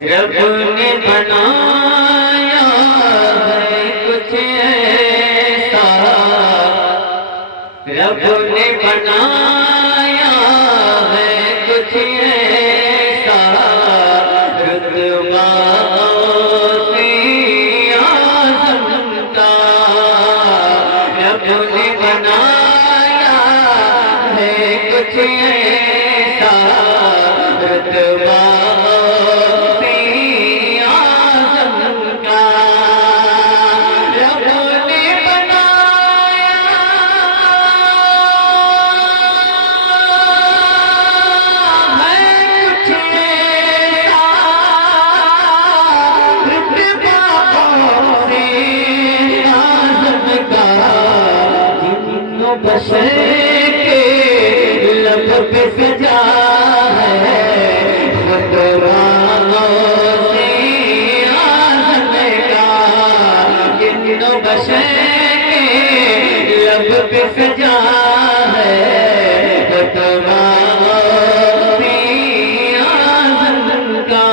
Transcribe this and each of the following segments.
रब ने बनाया है कुछ ऐसा, रब ने बनाया है कुछ ऐसा, रुतबा से आज़म का। रब ने बनाया है कुछ ऐसा, रुतबा बशर के लब पे सजा है खुतबा से आज़म का। जिन्नो बशर के लब पे सजा है खुतबा से आज़म का।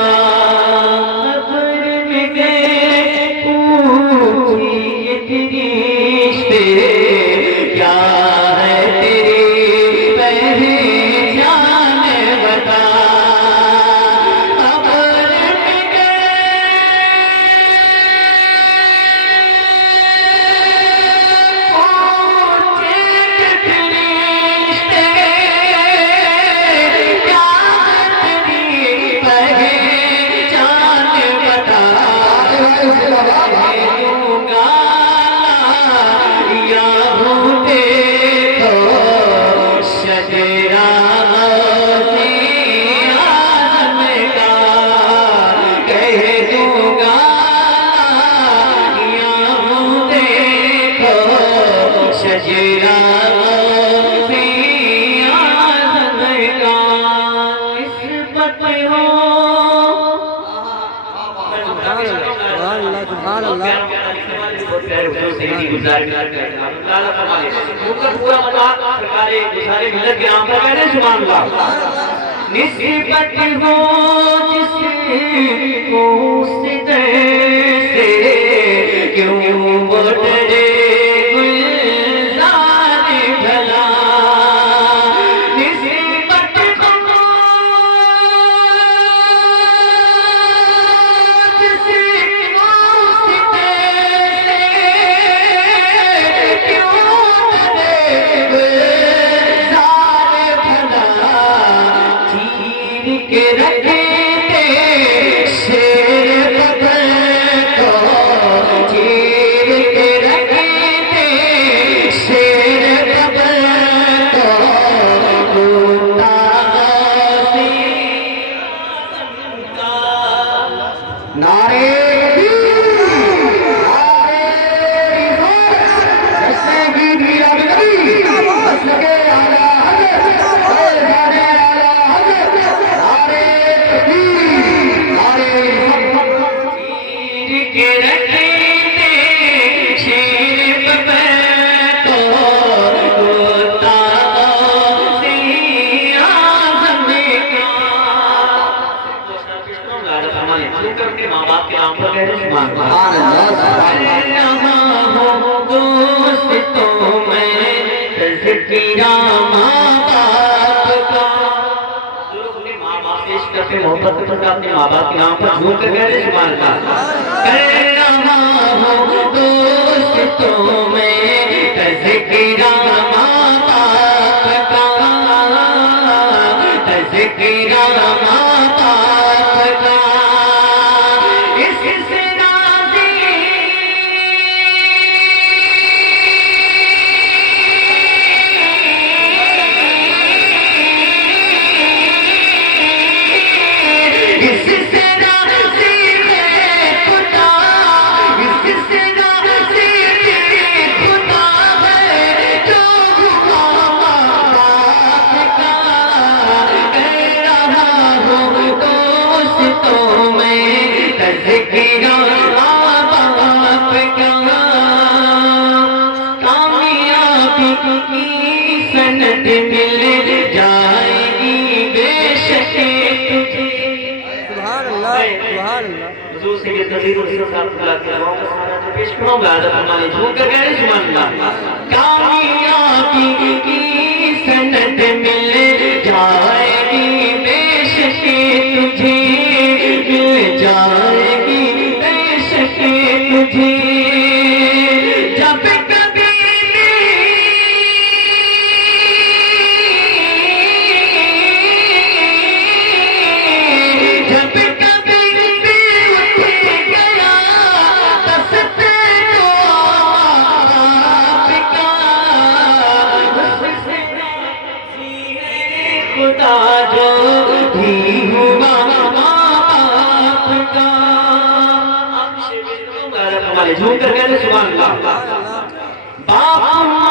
खबर में गए पूछी ये फरिश्ते, क्या है तेरी पहचान बता। खबर में गए पूछे फरिश्ते, क्या है तेरी पहचान बता। दूंगा या निस्बत हो जिसको उससे क्यों वो डरे गुलजार भला। निस्बत हो जिसको उससे क्यों डरे गुलजार भला। चीर के रखे थे शेर बदल को, चीर के रखे थे शेर बदल को। टूटा से नारे मोहब्बत करके अपने माँ बाप के नाम पर झूठ कर गए सुभान अल्लाह। कर रहा हूँ दोस्तों में तज़किरा माँ बाप का, तज़किरा माँ बाप का। इससे तो हुजूर सैयद नजीर हुसैन साहब के दवाओं का सारा जो पेश करूंगा अदब हमारे झूम कर कह रहे सुभान अल्लाह। कामयाबी की सनद मिल जाएगी बेशक तुझे, मिल जाएगी बेशक तुझे। जब कभी खुदा जो भी हुआ आपका हमारे झूम कर कहते सुभान अल्लाह। बाप